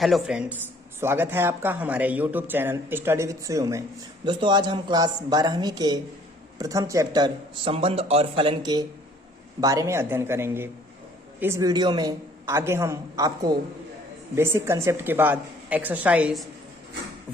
Hello friends, स्वागत है आपका हमारे यूट्यूब चैनल स्टडी विद सुयु में। दोस्तों, आज हम क्लास 12वीं के प्रथम चैप्टर संबंध और फलन के बारे में अध्ययन करेंगे। इस वीडियो में आगे हम आपको बेसिक कंसेप्ट के बाद एक्सरसाइज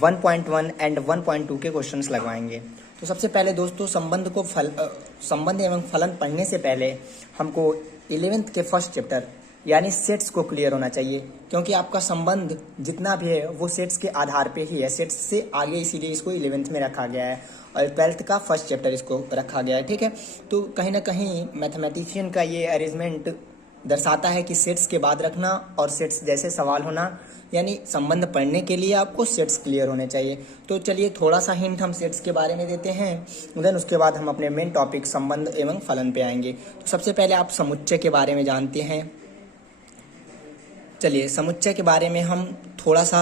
1.1 एंड 1.2 के क्वेश्चंस लगवाएंगे। तो सबसे पहले दोस्तों, संबंध एवं फलन पढ़ने से पहले हमको 11th के फर्स्ट चैप्टर यानी सेट्स को क्लियर होना चाहिए, क्योंकि आपका संबंध जितना भी है वो सेट्स के आधार पे ही है। सेट्स से आगे इसीलिए इसको 11th में रखा गया है और 12th का फर्स्ट चैप्टर इसको रखा गया है। ठीक है, तो कहीं ना कहीं मैथमेटिशियन का ये अरेंजमेंट दर्शाता है कि सेट्स के बाद रखना और सेट्स जैसे सवाल होना, यानी संबंध पढ़ने के लिए आपको सेट्स क्लियर होने चाहिए। तो चलिए थोड़ा सा हिंट हम सेट्स के बारे में देते हैं, देन उसके बाद हम अपने मेन टॉपिक संबंध एवं फलन पे आएंगे। तो सबसे पहले आप समुच्चय के बारे में जानते हैं। चलिए समुच्चय के बारे में हम थोड़ा सा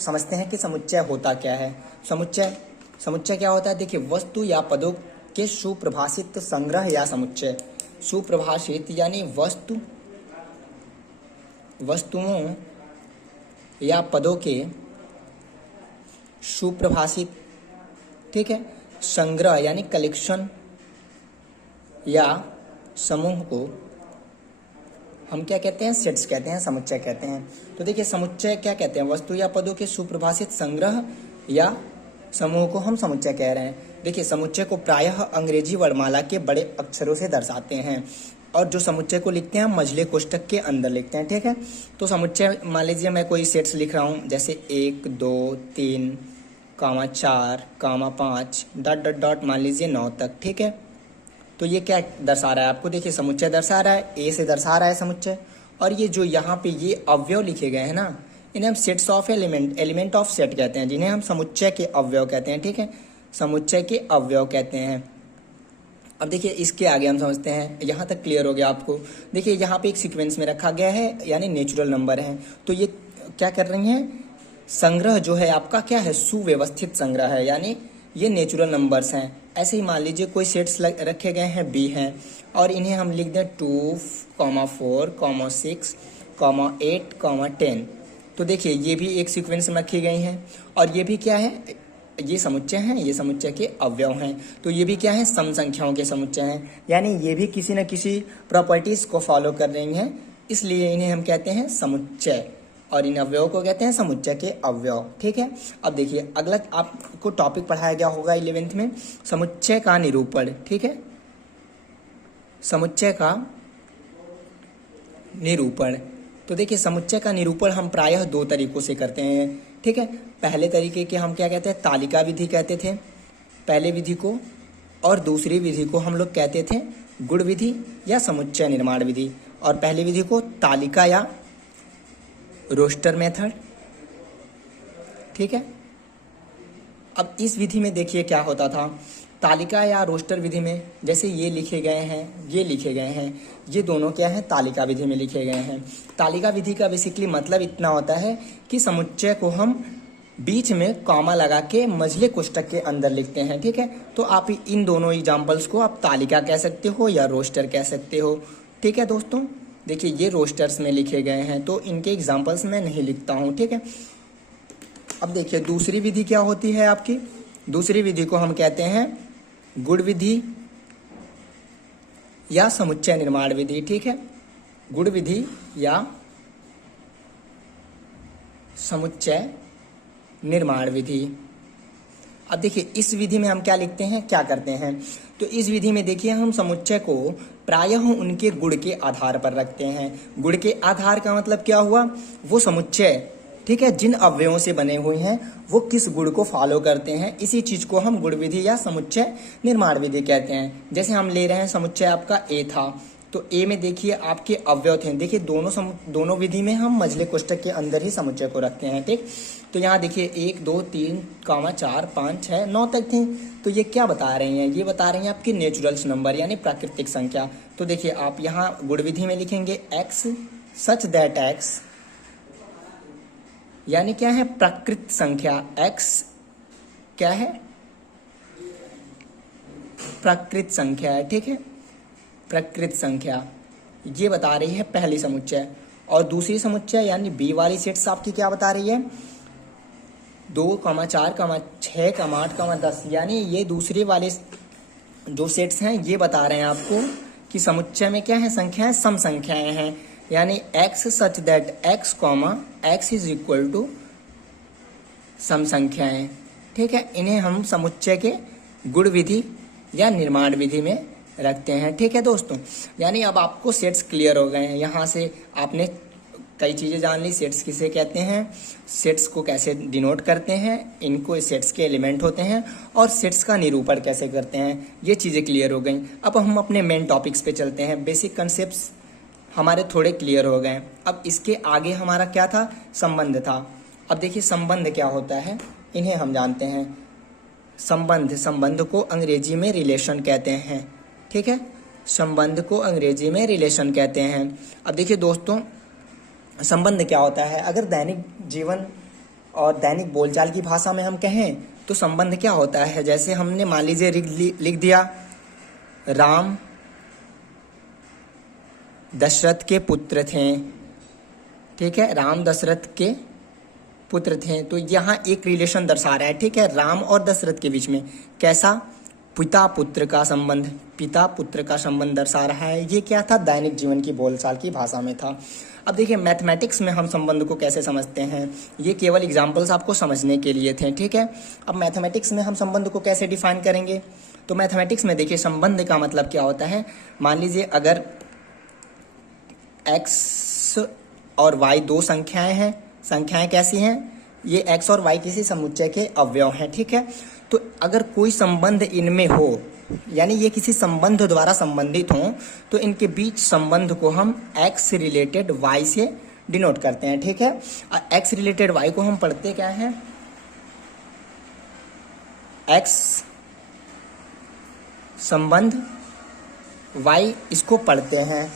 समझते हैं कि समुच्चय होता क्या है। समुच्चय क्या होता है? देखिए, वस्तु या पदों के सुप्रभाषित संग्रह या समुच्चय। सुप्रभाषित यानी वस्तुओं या पदों के सुप्रभाषित, ठीक है, संग्रह यानी कलेक्शन या समूह को हम क्या कहते हैं? सेट्स कहते हैं, समुच्चय कहते हैं। तो देखिए, समुच्चय क्या कहते हैं? वस्तु या पदों के सुप्रभाषित संग्रह या समूह को हम समुच्चय कह रहे हैं। देखिए, समुच्चय को प्रायः अंग्रेजी वर्णमाला के बड़े अक्षरों से दर्शाते हैं और जो समुच्चय को लिखते हैं हम मझले कोष्ठक के अंदर लिखते हैं। ठीक है, तो समुच्चय मान लीजिए मैं कोई सेट्स लिख रहा हूँ, जैसे 1 2 3 4 5 डॉट मान लीजिए 9 तक। ठीक है, तो ये क्या दर्शा रहा है आपको? देखिए, समुच्चय दर्शा रहा है, ए से दर्शा रहा है समुच्चय। और ये जो यहाँ पे ये अवयव लिखे गए हैं ना, इन्हें हम sets of element of set कहते हैं, जिन्हें हम समुच्चय के अवयव कहते हैं। ठीक है, समुच्चय के अवयव कहते हैं। अब देखिए, इसके आगे हम समझते हैं। यहाँ तक क्लियर हो गया आपको? देखिए, यहाँ पे एक सीक्वेंस में रखा गया है, यानी नेचुरल नंबर है। तो ये क्या कर रही हैं? संग्रह जो है आपका क्या है? सुव्यवस्थित संग्रह है, यानी ये नेचुरल नंबर्स हैं। ऐसे ही मान लीजिए कोई सेट्स रखे गए हैं बी हैं और इन्हें हम लिख दें 2, 4, 6, 8, 10। तो देखिए, ये भी एक सीक्वेंस में रखी गई हैं और ये भी क्या है? ये समुच्चय हैं, ये समुच्चय के अवयव हैं। तो ये भी क्या है? सम संख्याओं के समुच्चय हैं, यानी ये भी किसी न किसी प्रॉपर्टीज को फॉलो कर रही हैं, इसलिए इन्हें हम कहते हैं समुच्चय और इन अवयव को कहते हैं समुच्चय के अवयव। ठीक है, अब देखिए, अगला आपको टॉपिक पढ़ाया गया होगा 11th में, समुच्चय का निरूपण। ठीक है, समुच्चय का निरूपण। तो देखिए, समुच्चय का निरूपण हम प्रायः 2 तरीकों से करते हैं। ठीक है, पहले तरीके के हम क्या कहते हैं? तालिका विधि कहते थे पहले विधि को, और दूसरी विधि को हम लोग कहते थे गुण विधि या समुच्चय निर्माण विधि। और पहली विधि को तालिका या रोस्टर मेथड। ठीक है, अब इस विधि में देखिए क्या होता था। तालिका या रोस्टर विधि में जैसे ये लिखे गए हैं, ये लिखे गए हैं, ये दोनों क्या है? तालिका विधि में लिखे गए हैं। तालिका विधि का बेसिकली मतलब इतना होता है कि समुच्चय को हम बीच में कॉमा लगा के मझले कोष्ठक के अंदर लिखते हैं। ठीक है, तो आप इन दोनों एग्जाम्पल्स को आप तालिका कह सकते हो या रोस्टर कह सकते हो। ठीक है दोस्तों, देखिए ये रोस्टर्स में लिखे गए हैं, तो इनके एग्जाम्पल्स मैं नहीं लिखता हूँ। ठीक है, अब देखिए दूसरी विधि क्या होती है आपकी? दूसरी विधि को हम कहते हैं गुण विधि या समुच्चय निर्माण विधि। ठीक है, गुण विधि या समुच्चय निर्माण विधि। अब देखिए, इस विधि में हम क्या लिखते हैं, क्या करते हैं? तो इस विधि में देखिए, हम समुच्चय को प्रायः उनके गुण के आधार पर रखते हैं। गुण के आधार का मतलब क्या हुआ? वो समुच्चय, ठीक है, जिन अवयवों से बने हुए हैं वो किस गुण को फॉलो करते हैं, इसी चीज को हम गुण विधि या समुच्चय निर्माण विधि कहते हैं। जैसे हम ले रहे हैं समुच्चय आपका ए था, तो ए में देखिए आपके अवयव थे। देखिए, दोनों विधि में हम मझले कोष्ठक के अंदर ही समुच्चय को रखते हैं। ठीक, तो यहाँ देखिए 1 2 3 4 5 6 9 तक थे। तो ये क्या बता रही हैं? ये बता रही हैं आपकी नेचुरल्स नंबर यानी प्राकृतिक संख्या। तो देखिए, आप यहाँ गुण विधि में लिखेंगे x सच दैट x, यानी क्या है? प्राकृत संख्या। x क्या है? प्राकृत संख्या है। ठीक है, प्रकृत संख्या ये बता रही है पहली समुच्चय। और दूसरी समुच्चय यानी बी वाली सेट्स आपकी क्या बता रही है, 2, 4, 6, 8, 10, यानी ये दूसरे वाले जो सेट्स हैं ये बता रहे हैं आपको कि समुच्चय में क्या है, संख्याएं सम संख्याएं हैं, यानी x such that x is equal to some संख्याएं। ठीक है, इन्हें हम समुच्चय के गुण विधि या निर्माण विधि में रखते हैं। ठीक है दोस्तों, यानी अब आपको सेट्स क्लियर हो गए हैं। यहाँ से आपने कई चीज़ें जान ली, सेट्स किसे कहते हैं, सेट्स को कैसे डिनोट करते हैं, इनको सेट्स के एलिमेंट होते हैं, और सेट्स का निरूपण कैसे करते हैं, ये चीज़ें क्लियर हो गई। अब हम अपने मेन टॉपिक्स पे चलते हैं। बेसिक कंसेप्ट्स हमारे थोड़े क्लियर हो गए। अब इसके आगे हमारा क्या था, संबंध था। अब देखिए संबंध क्या होता है, इन्हें हम जानते हैं। संबंध को अंग्रेजी में रिलेशन कहते हैं। ठीक है, संबंध को अंग्रेजी में रिलेशन कहते हैं। अब देखिए दोस्तों, संबंध क्या होता है, अगर दैनिक जीवन और दैनिक बोलचाल की भाषा में हम कहें तो संबंध क्या होता है, जैसे हमने मान लीजिए लिख दिया राम दशरथ के पुत्र थे। ठीक है, राम दशरथ के पुत्र थे, तो यहाँ एक रिलेशन दर्शा रहा है। ठीक है, राम और दशरथ के बीच में कैसा, पिता पुत्र का संबंध दर्शा रहा है। ये क्या था, दैनिक जीवन की बोलचाल की भाषा में था। अब देखिए मैथमेटिक्स में हम संबंध को कैसे समझते हैं, ये केवल एग्जाम्पल्स आपको समझने के लिए थे। ठीक है, अब मैथमेटिक्स में हम संबंध को कैसे डिफाइन करेंगे, तो मैथमेटिक्स में देखिए संबंध का मतलब क्या होता है। मान लीजिए अगर x और y दो संख्याएं हैं, संख्याएं कैसी हैं, ये x और y किसी समुच्चय के अवयव हैं। ठीक है, तो अगर कोई संबंध इनमें हो, यानी ये किसी संबंध द्वारा संबंधित हों, तो इनके बीच संबंध को हम x रिलेटेड y से डिनोट करते हैं। ठीक है, x रिलेटेड y को हम पढ़ते क्या हैं, x संबंध y, इसको पढ़ते हैं,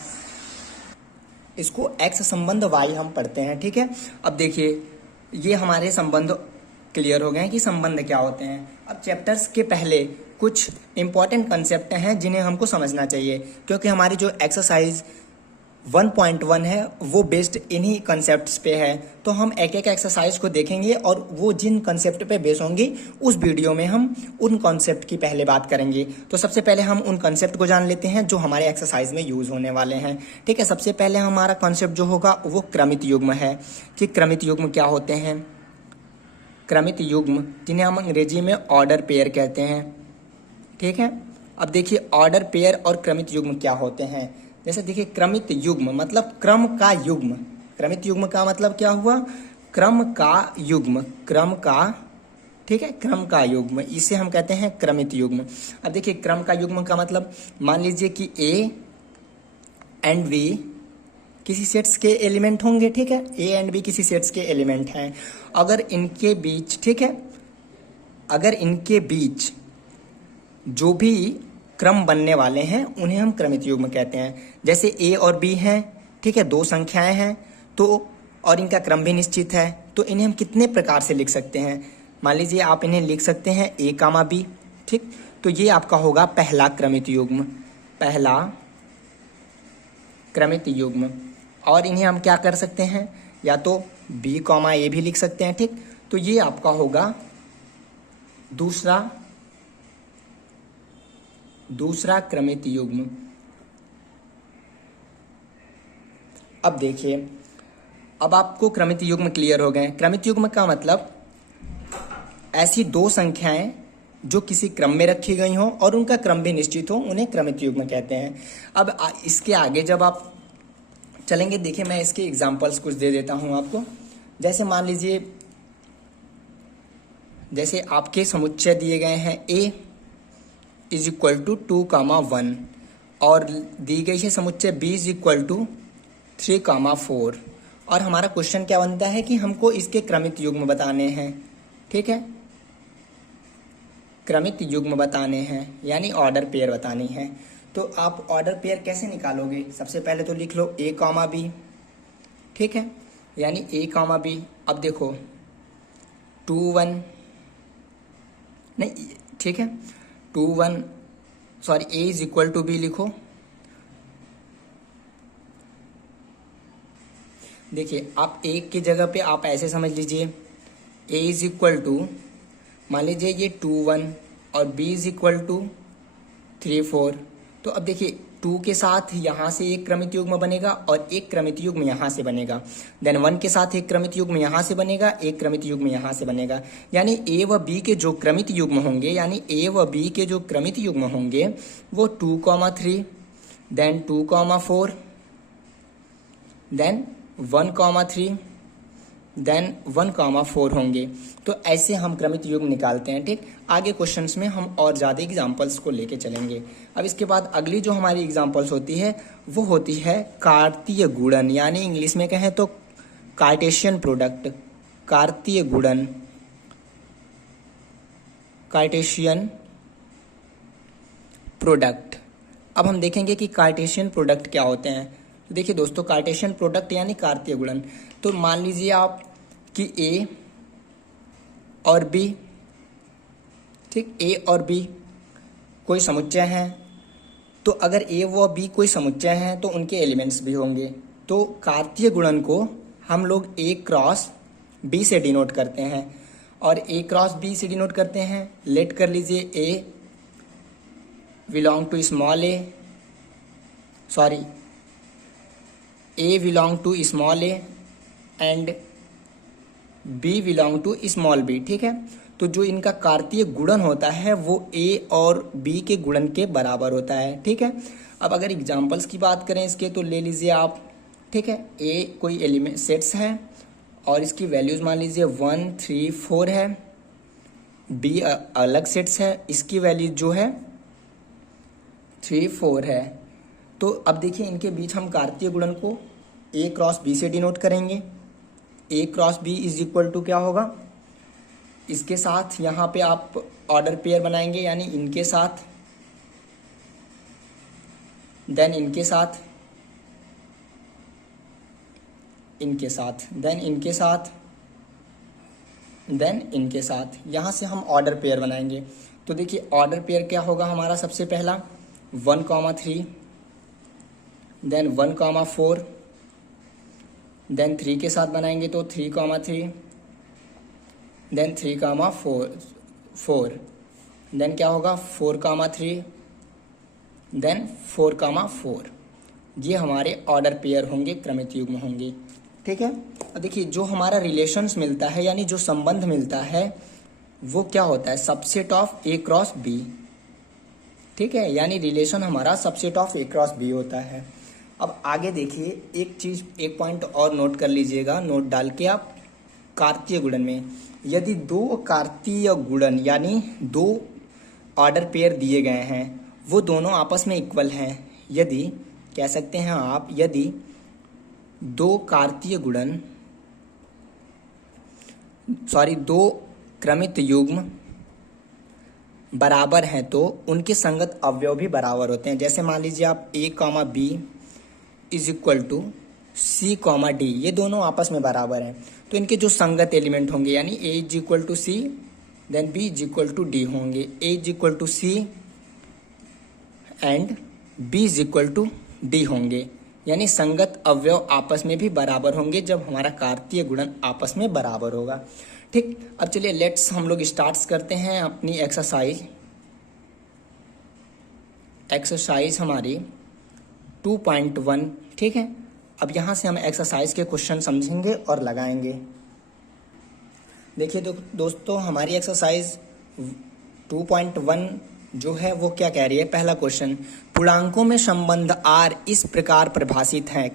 इसको x संबंध y हम पढ़ते हैं। ठीक है, अब देखिए ये हमारे संबंध क्लियर हो गए हैं कि संबंध क्या होते हैं। अब चैप्टर्स के पहले कुछ इंपॉर्टेंट कंसेप्ट हैं जिन्हें हमको समझना चाहिए, क्योंकि हमारी जो एक्सरसाइज 1.1 है वो बेस्ड इन्हीं कंसेप्ट्स पे है। तो हम एक एक एक्सरसाइज को देखेंगे और वो जिन कंसेप्ट पे बेस होंगी उस वीडियो में हम उन कंसेप्ट की पहले बात करेंगे। तो सबसे पहले हम उन कंसेप्ट को जान लेते हैं जो हमारे एक्सरसाइज में यूज होने वाले हैं। ठीक है, सबसे पहले हमारा कंसेप्ट जो होगा वो क्रमित युग्म है, कि क्रमित युग्म क्या होते हैं। क्रमित युग्म जिन्हें हम अंग्रेजी में ऑर्डर पेयर कहते हैं। ठीक है, अब देखिए ऑर्डर पेयर और क्रमित युग्म क्या होते हैं। जैसे देखिए क्रमित युग्म मतलब क्रम का युग्म, क्रमित युग्म का मतलब क्या हुआ, क्रम का युग्म, क्रम का, ठीक है, क्रम का युग्म, इसे हम कहते हैं क्रमित युग्म। अब देखिए क्रम का युग्म का मतलब, मान लीजिए कि A एंड B किसी सेट्स के एलिमेंट होंगे। ठीक है, A एंड B किसी सेट्स के एलिमेंट हैं। अगर इनके बीच, ठीक है, अगर इनके बीच जो भी क्रम बनने वाले हैं उन्हें हम क्रमित युग्म कहते हैं। जैसे A और B हैं, ठीक है, दो संख्याएं हैं, तो और इनका क्रम भी निश्चित है, तो इन्हें हम कितने प्रकार से लिख सकते हैं। मान लीजिए आप इन्हें लिख सकते हैं A, B, ठीक, तो ये आपका होगा पहला क्रमित युग्म, पहला क्रमित युग्म। और इन्हें हम क्या कर सकते हैं, या तो B, A भी लिख सकते हैं। ठीक, तो ये आपका होगा दूसरा क्रमित युग्म। अब देखिए, अब आपको क्रमित युग्म क्लियर हो गए। क्रमित युग्म का मतलब ऐसी दो संख्याएं जो किसी क्रम में रखी गई हों और उनका क्रम भी निश्चित हो, उन्हें क्रमित युग्म कहते हैं। अब इसके आगे जब आप चलेंगे, देखिए मैं इसके एग्जांपल्स कुछ दे देता हूं आपको। जैसे मान लीजिए, जैसे आपके समुच्चय दिए गए हैं A इज इक्वल टू 2, 1 और दी गई है समुच्चय B इज इक्वल टू 3, 4 और हमारा क्वेश्चन क्या बनता है कि हमको इसके क्रमित युग्म बताने हैं। ठीक है, क्रमित युग्म बताने हैं यानी ऑर्डर पेयर बतानी है। तो आप ऑर्डर पेयर कैसे निकालोगे, सबसे पहले तो लिख लो A, B, ठीक है, यानी A, B। अब देखो 2, 1 नहीं, ठीक है, 2, 1 sorry A is equal to B लिखो। देखिए आप ए की जगह पे आप ऐसे समझ लीजिए, ए इज इक्वल टू, मान लीजिए ये 2 1 और बी इज इक्वल टू 3 4। तो अब देखिए 2 के साथ यहाँ से एक क्रमित युग्म बनेगा और एक क्रमित युग्म यहाँ से बनेगा। देन 1 के साथ एक क्रमित युग्म यहाँ से बनेगा, एक क्रमित युग्म यहाँ से बनेगा। यानी ए व बी के जो क्रमित युग्म होंगे, यानी ए व बी के जो क्रमित युग्म होंगे वो 2 3, देन 2 4, देन 1 3, देन 1 4 होंगे। तो ऐसे हम क्रमित युग्म निकालते हैं। ठीक, आगे क्वेश्चंस में हम और ज़्यादा एग्जाम्पल्स को लेके चलेंगे। अब इसके बाद अगली जो हमारी एग्जाम्पल्स होती है वो होती है कार्तीय गुणन, यानी इंग्लिश में कहें तो कार्टेशियन प्रोडक्ट, कार्तीय गुणन, कार्टेशियन प्रोडक्ट। अब हम देखेंगे कि कार्टेशियन प्रोडक्ट क्या होते हैं। तो देखिए दोस्तों, कार्टेशियन प्रोडक्ट यानी कार्तीय गुणन। तो मान लीजिए आप कि ए और बी, ठीक, ए और बी कोई समुच्चय हैं। तो अगर ए व बी कोई समुच्चय हैं तो उनके एलिमेंट्स भी होंगे। तो कार्तीय गुणन को हम लोग ए क्रॉस बी से डिनोट करते हैं। और ए क्रॉस बी से डिनोट करते हैं, लेट कर लीजिए A belong to small A, sorry A belong to small A and B belong to small B. ठीक है, तो जो इनका कार्तीय गुणन होता है वो ए और बी के गुणन के बराबर होता है। ठीक है, अब अगर एग्जांपल्स की बात करें इसके तो ले लीजिए आप, ठीक है, ए कोई एलिमेंट सेट्स है और इसकी वैल्यूज मान लीजिए 1 3 4 है। बी अलग सेट्स है, इसकी वैल्यू जो है 3 4 है। तो अब देखिए इनके बीच हम कार्तीय गुणन को ए क्रॉस बी से डिनोट करेंगे। A cross B is equal to क्या होगा, इसके साथ यहाँ पे आप ऑर्डर पेयर बनाएंगे, यानी इनके साथ, देन इनके साथ, इनके साथ, देन इनके साथ, देन इनके साथ। यहाँ से हम ऑर्डर पेयर बनाएंगे। तो देखिए ऑर्डर पेयर क्या होगा हमारा, सबसे पहला 1 3, देन 1 4, देन 3 के साथ बनाएंगे तो 3 3, देन 3 4, देन क्या होगा 4 3, देन 4 4। ये हमारे ऑर्डर पेयर होंगे, क्रमित युग्म होंगे। ठीक है, और देखिए जो हमारा रिलेशंस मिलता है, यानी जो संबंध मिलता है वो क्या होता है, subset of A cross B. ठीक है, यानी रिलेशन हमारा subset of A cross B होता है। अब आगे देखिए एक चीज, एक पॉइंट और नोट कर लीजिएगा, नोट डाल के आप, कार्तीय गुणन में यदि 2 कार्तीय गुणन यानी 2 ऑर्डर पेयर दिए गए हैं, वो दोनों आपस में इक्वल हैं, यदि कह सकते हैं आप, यदि 2 कार्तीय गुणन, सॉरी 2 क्रमित युग्म बराबर हैं तो उनके संगत अवयव भी बराबर होते हैं। जैसे मान लीजिए आप A comma B is equal to C comma D, ये दोनों आपस में बराबर हैं तो इनके जो संगत एलिमेंट होंगे, यानी A is equal to C, then B is equal to D होंगे। A is equal to C and B is equal to D होंगे, यानी संगत अवयव आपस में भी बराबर होंगे जब हमारा कार्तीय गुणन आपस में बराबर होगा। ठीक, अब चलिए लेट्स हम लोग स्टार्ट करते हैं अपनी एक्सरसाइज। एक्सरसाइज हमारी 2.1। ठीक है, अब यहाँ से हम एक्सरसाइज के क्वेश्चन समझेंगे और लगाएंगे। देखिए दोस्तों, हमारी एक्सरसाइज 2.1 जो है वो क्या कह रही है। पहला क्वेश्चन, पूर्णांकों में संबंध आर इस प्रकार परिभाषित है।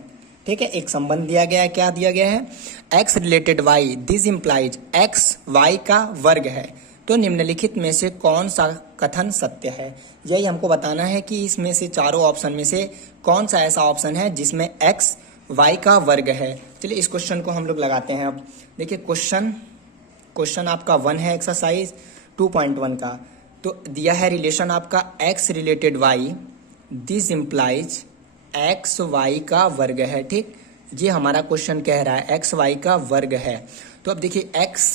ठीक है, एक संबंध दिया गया है, क्या दिया गया है, x related y, this implies x y का वर्ग है। तो निम्नलिखित में से कौन सा कथन सत्य है, यही हमको बताना है कि इसमें से चारों ऑप्शन में से कौन सा ऐसा ऑप्शन है जिसमें x y का वर्ग है। चलिए इस क्वेश्चन को हम लोग लगाते हैं। अब देखिए क्वेश्चन आपका 1 है, एक्सरसाइज 2.1 का। तो दिया है रिलेशन आपका x related y, this implies X Y का वर्ग है। ठीक, ये हमारा क्वेश्चन कह रहा है एक्स वाई का वर्ग है। तो अब देखिए एक्स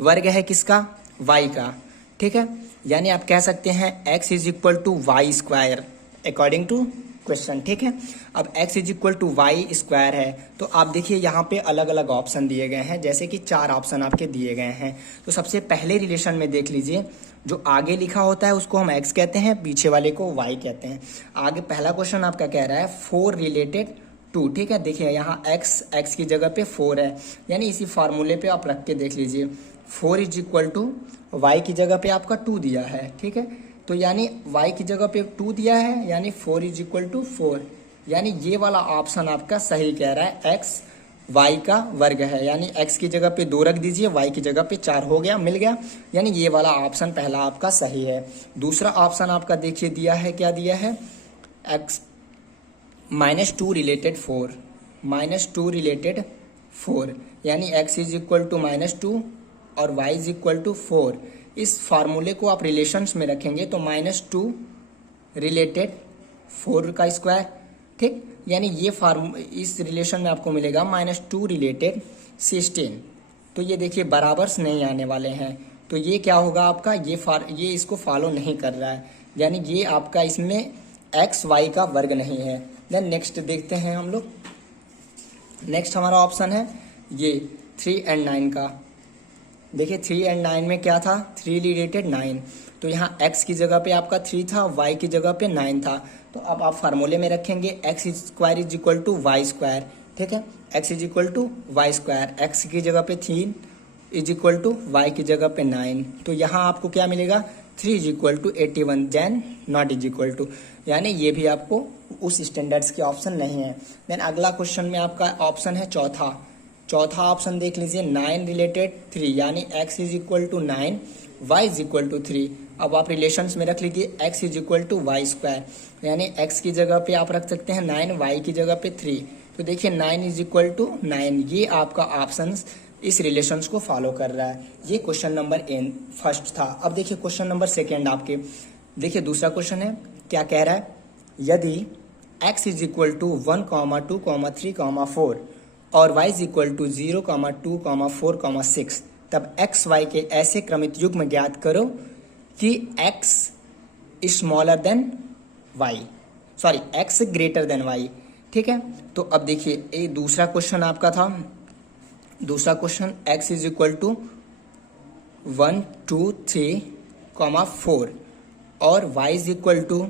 वर्ग है किसका, वाई का। ठीक है, यानी आप कह सकते हैं X is equal to Y square according to question, ठीक है। अब x is equal to Y square है, तो आप देखिए यहाँ पे अलग अलग ऑप्शन दिए गए हैं, जैसे कि 4 ऑप्शन आपके दिए गए हैं। तो सबसे पहले रिलेशन में देख लीजिए, जो आगे लिखा होता है उसको हम x कहते हैं, पीछे वाले को y कहते हैं। आगे पहला क्वेश्चन आपका कह रहा है 4 रिलेटेड टू, ठीक है। देखिए यहाँ x की जगह पे 4 है, यानी इसी फार्मूले पे आप रख के देख लीजिए, 4 इज इक्वल टू वाई की जगह पे आपका 2 दिया है, ठीक है। तो यानी y की जगह पे 2 दिया है, यानी 4 इज इक्वल टू 4, यानी ये वाला ऑप्शन आपका सही कह रहा है, x y का वर्ग है। यानी x की जगह पे 2 रख दीजिए, y की जगह पे 4 हो गया, मिल गया। यानी ये वाला ऑप्शन पहला आपका सही है। दूसरा ऑप्शन आपका देखिए दिया है, क्या दिया है, x -2 रिलेटेड 4, -2 रिलेटेड 4, यानी x इज इक्वल टू -2 और y इज इक्वल टू 4। इस फार्मूले को आप रिलेशंस में रखेंगे तो -2 रिलेटेड 4 का स्क्वायर, ठीक। यानी ये इस रिलेशन में आपको मिलेगा -2 रिलेटेड 16। तो ये देखिए बराबर्स नहीं आने वाले हैं, तो ये क्या होगा आपका, ये इसको फॉलो नहीं कर रहा है, यानी ये आपका इसमें x y का वर्ग नहीं है। देन नेक्स्ट देखते हैं हम लोग। नेक्स्ट हमारा ऑप्शन है ये 3 and 9 का। देखिए 3 and 9 में क्या था, 3 रिलेटेड 9, तो यहाँ x की जगह पे आपका 3 था, y की जगह पे 9 था। तो अब आप फार्मूले में रखेंगे x square is equal to Y square, ठीक है। x is equal to Y square, x की जगह पे 3 इज इक्वल टू वाई की जगह पे 9, तो यहाँ आपको क्या मिलेगा, 3 is equal to 81, then not is equal to, यानी ये भी आपको उस स्टैंडर्ड्स के ऑप्शन नहीं है। देन अगला क्वेश्चन में आपका ऑप्शन है चौथा ऑप्शन देख लीजिए, 9 रिलेटेड 3, यानी x is equal to 9, y is equal to 3। अब आप रिलेशंस में रख लीजिए, x is equal to Y square, यानी x की जगह पे आप रख सकते हैं 9, y की जगह पे 3। तो देखिए 9 इज इक्वल टू 9, ये आपका ऑप्शन इस रिलेशंस को फॉलो कर रहा है। ये क्वेश्चन नंबर फर्स्ट था। अब देखिए क्वेश्चन नंबर सेकेंड आपके, देखिए दूसरा क्वेश्चन है, क्या कह रहा है, यदि x इज इक्वल टू 1, 2, 3, 4 और y इज इक्वल टू 0, 2, 4, 6, तब x y के ऐसे क्रमित युग्म ज्ञात करो कि x smaller than y, sorry x greater than y, ठीक है। तो अब देखिए ये दूसरा क्वेश्चन आपका था, दूसरा question x is equal to 1, 2, 3, 4 और y is equal to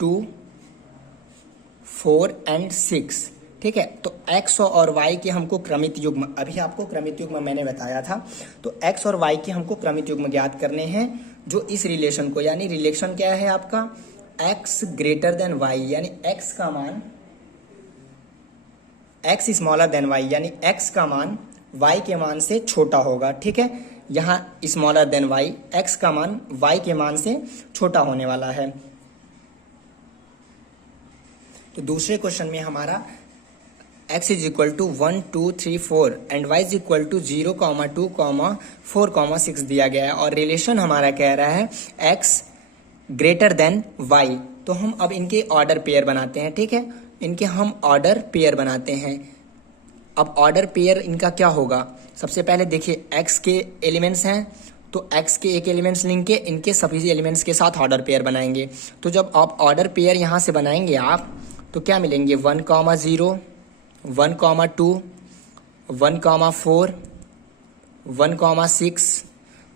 2, 4 and 6, ठीक है। तो x और y के हमको क्रमित युग्म, अभी आपको क्रमित युग्म मैंने बताया था, तो x और y के हमको क्रमित युग्म ज्ञात करने हैं, जो इस रिलेशन को, यानी रिलेशन क्या है आपका, x ग्रेटर देन y, यानी x का मान, x स्मॉलर देन y, यानी x का मान y के मान से छोटा होगा, ठीक है। यहाँ स्मॉलर देन y, x का मान y के मान से छोटा होने वाला है। तो दूसरे क्वेश्चन में हमारा x is equal to 1, 2, 3, 4 and y is equal to 0, 2, 4, 6 दिया गया है, और रिलेशन हमारा कह रहा है x ग्रेटर देन y। तो हम अब इनके ऑर्डर पेयर बनाते हैं, ठीक है, इनके हम ऑर्डर पेयर बनाते हैं। अब ऑर्डर पेयर इनका क्या होगा, सबसे पहले देखिए x के एलिमेंट्स हैं, तो x के एक एलिमेंट्स लिंक के इनके सभी एलिमेंट्स के साथ ऑर्डर पेयर बनाएंगे। तो जब आप ऑर्डर पेयर यहाँ से बनाएंगे आप, तो क्या मिलेंगे, 1, 0, 1, 2, 1, 4, 1, 6,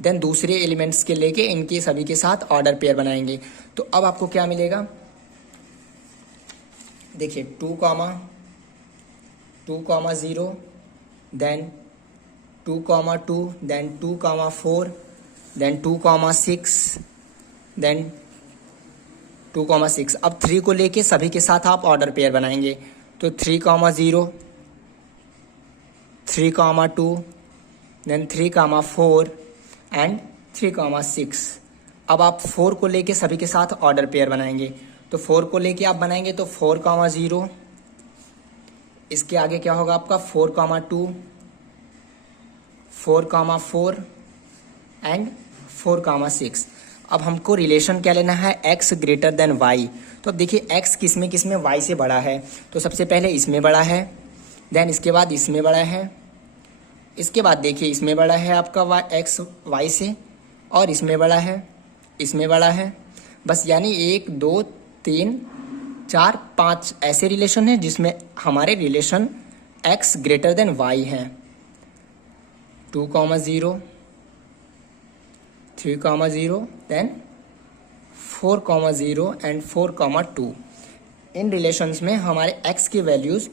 देन दूसरे एलिमेंट्स के लेके इनके सभी के साथ ऑर्डर पेयर बनाएंगे। तो अब आपको क्या मिलेगा, देखिए 2, 0, देन 2, 2, देन 2, 4, देन 2, 6, देन 2, 6। अब 3 को लेके सभी के साथ आप ऑर्डर पेयर बनाएंगे, तो 3, 0, 3, 2, देन 3, 4 एंड 3, 6। अब आप 4 को लेके सभी के साथ ऑर्डर पेयर बनाएंगे, तो 4 को लेके आप बनाएंगे तो 4, 0, इसके आगे क्या होगा आपका 4, 2, 4, 4 एंड 4, 6। अब हमको रिलेशन क्या लेना है, x ग्रेटर देन y। तो अब देखिए x किसमें y से बड़ा है, तो सबसे पहले इसमें बड़ा है, देन इसके बाद इसमें बड़ा है, इसके बाद देखिए इसमें बड़ा है आपका x y से, और इसमें बड़ा है, इसमें बड़ा है, बस, यानी 1 2 3 4 5 ऐसे रिलेशन है जिसमें हमारे relation x greater than y है। 2, 0, 3, 0, देन 4, 0 एंड 4, 2। इन रिलेशंस में हमारे x की वैल्यूज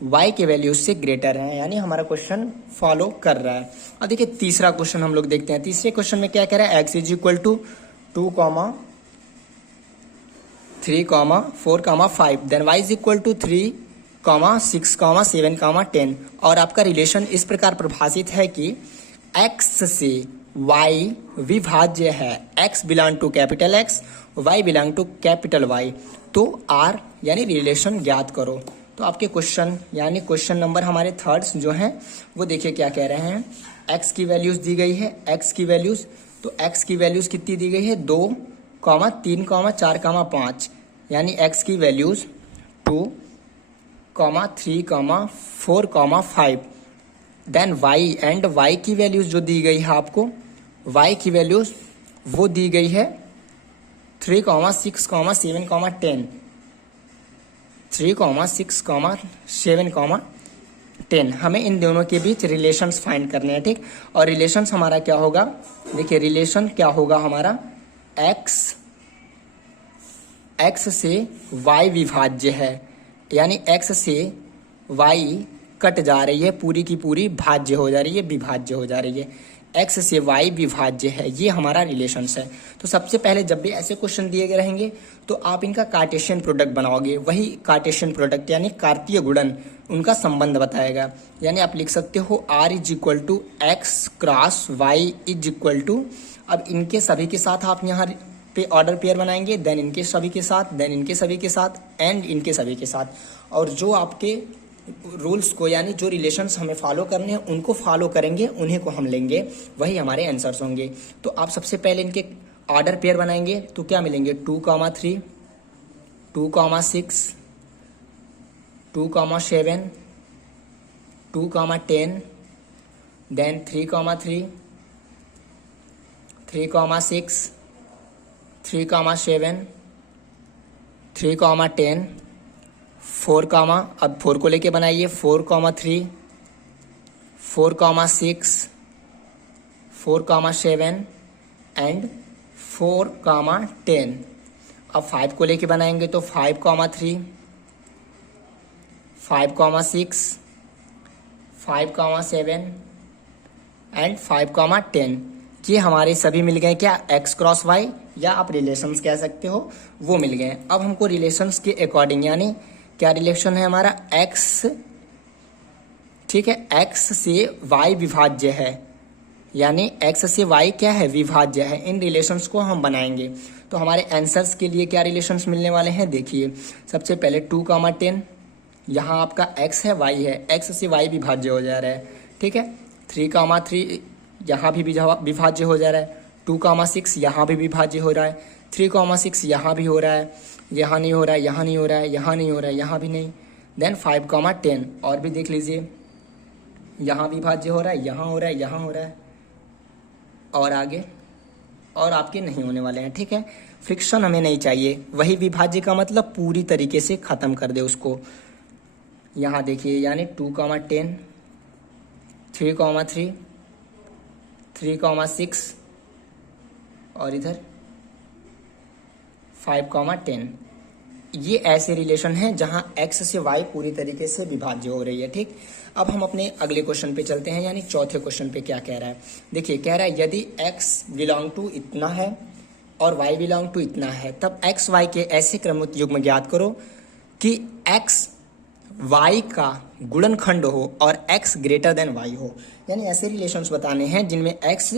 y के वैल्यूज से ग्रेटर है, यानी हमारा क्वेश्चन फॉलो कर रहा है। और देखिए तीसरा क्वेश्चन हम लोग देखते हैं। तीसरे क्वेश्चन में क्या कह रहा है, x is equal to 2, 3, 4, 5, then y is equal to 3, 6, 7, 10। और आपका रिलेशन इस प्रकार परिभाषित है कि x से y विभाज्य है, x belong to capital X, y belong to capital Y। तो r यानी रिलेशन ज्ञात करो। तो आपके क्वेश्चन यानी क्वेश्चन नंबर हमारे थर्ड्स जो हैं वो देखिए क्या कह रहे हैं। x की वैल्यूज दी गई है, x की वैल्यूज, तो x की वैल्यूज कितनी दी गई है, 2, 3, 4, 5, यानी x की values 2, 3, 4, 5। Then y and y की वैल्यूज जो दी गई है आपको, y की वैल्यूज वो दी गई है 3, 6, 7, 10। 3, 6, 7, 10। हमें इन दोनों के बीच रिलेशंस फाइंड करने हैं, ठीक। और रिलेशंस हमारा क्या होगा, देखिए रिलेशन क्या होगा हमारा, x से y विभाज्य है, यानी x से y कट जा रही है, पूरी की पूरी भाज्य हो जा रही है, विभाज्य हो जा रही है। x से y विभाज्य है, ये हमारा रिलेशंस है। तो सबसे पहले जब भी ऐसे क्वेश्चन दिए गए रहेंगे तो आप इनका कार्टेशियन प्रोडक्ट बनाओगे। वही कार्टेशियन प्रोडक्ट यानी कार्तीय गुणन, उनका संबंध बताएगा। यानी आप लिख सकते हो r is equal to X cross Y is equal to, अब इनके सभी के साथ आप यहाँ पे ऑर्डर पेयर बनाएंगे, देन इनके सभी के साथ, देन इनके सभी के साथ, एंड इनके सभी के साथ। और जो आपके रूल्स को यानी जो रिलेशंस हमें फॉलो करने हैं उनको फॉलो करेंगे, उन्हीं को हम लेंगे, वही हमारे आंसर्स होंगे। तो आप सबसे पहले इनके ऑर्डर पेयर बनाएंगे तो क्या मिलेंगे, 2, 3, 2, 6, 2, 7, 2, 10, देन 3, 3, 3, 6, 3, 7, 3, 10, 4, अब 4 को लेके बनाइए, 4, 3, 4, 6, 4, 7 एंड 4, 10। अब 5 को लेके बनाएंगे तो 5, 3, 5, 6, 5, 7 एंड 5, 10। ये हमारे सभी मिल गए क्या, x क्रॉस y, या आप रिलेशंस कह सकते हो, वो मिल गए। अब हमको रिलेशंस के अकॉर्डिंग, यानी क्या रिलेशन है हमारा, x, ठीक है, x से y विभाज्य है, यानी x से y क्या है, विभाज्य है। इन रिलेशंस को हम बनाएंगे। तो हमारे आंसर्स के लिए क्या रिलेशंस मिलने वाले हैं, देखिए सबसे पहले 2, 10, यहाँ आपका x है, y है, x से y विभाज्य हो जा रहा है, ठीक है। 3, 3 यहाँ भी विभाज्य हो जा रहा है, 2, 6 यहाँ भी विभाज्य हो रहा है, 3, 6 यहाँ भी हो रहा है, यहाँ नहीं हो रहा है, यहाँ नहीं हो रहा है, यहाँ नहीं हो रहा है, यहाँ भी नहीं। देन 5, 10 और भी देख लीजिए, यहाँ विभाज्य हो रहा है, यहाँ हो रहा है, यहाँ हो रहा है, और आगे और आपके नहीं होने वाले हैं, ठीक है। फ्रिक्शन हमें नहीं चाहिए, वही विभाज्य का मतलब पूरी तरीके से ख़त्म कर दे उसको। यहाँ देखिए, यानी 2, 10, 3, 3, 3, 6 और इधर 5, 10। ये ऐसे रिलेशन हैं जहां x से y पूरी तरीके से विभाज्य हो रही है, ठीक। अब हम अपने अगले क्वेश्चन पे चलते हैं, यानी चौथे क्वेश्चन पे क्या कह रहा है। देखिए कह रहा है यदि x बिलोंग टू इतना है और y बिलोंग टू इतना है, तब x y के ऐसे क्रमित युग्म ज्ञात करो कि x y का गुणनखंड हो और x ग्रेटर देन y हो। यानी ऐसे रिलेशंस बताने हैं जिनमें x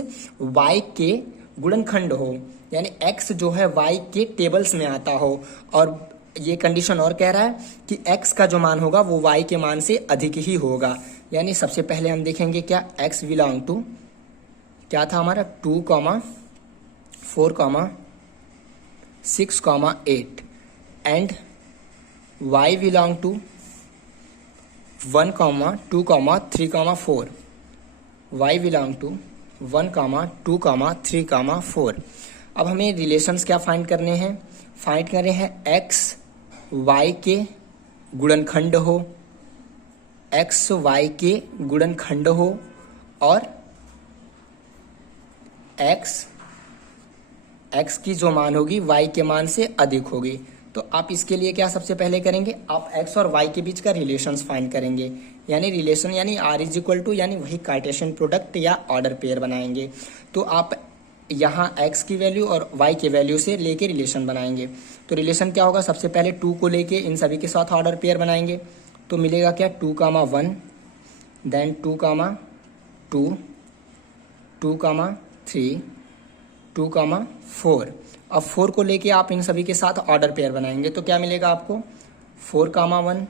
y के गुणनखंड हो, यानी x जो है y के टेबल्स में आता हो। और ये कंडीशन और कह रहा है कि x का जो मान होगा वो y के मान से अधिक ही होगा। यानी सबसे पहले हम देखेंगे क्या, x बिलोंग टू क्या था हमारा, 2, 4, 6, 8 and y belong to 1, 2, 3, 4, y belong to 1, 2, 3, 4। अब हमें रिलेशंस क्या फाइंड करने हैं, फाइंड करने हैं एक्स वाई के गुणनखंड हो, एक्स वाई के गुणनखंड हो और एक्स की जो मान होगी y के मान से अधिक होगी। तो आप इसके लिए क्या सबसे पहले करेंगे, आप x और y के बीच का रिलेशंस फाइंड करेंगे, यानी रिलेशन यानी r इज इक्वल टू यानी वही कार्टेशियन प्रोडक्ट या ऑर्डर पेयर बनाएंगे। तो आप यहाँ x की वैल्यू और y के वैल्यू से लेके रिलेशन बनाएंगे। तो रिलेशन क्या होगा, सबसे पहले 2 को लेके इन सभी के साथ ऑर्डर पेयर बनाएंगे। तो मिलेगा क्या 2,1 देन 2,2 2,3 2,4। अब 4 को लेके आप इन सभी के साथ ऑर्डर पेयर बनाएंगे तो क्या मिलेगा आपको 4,1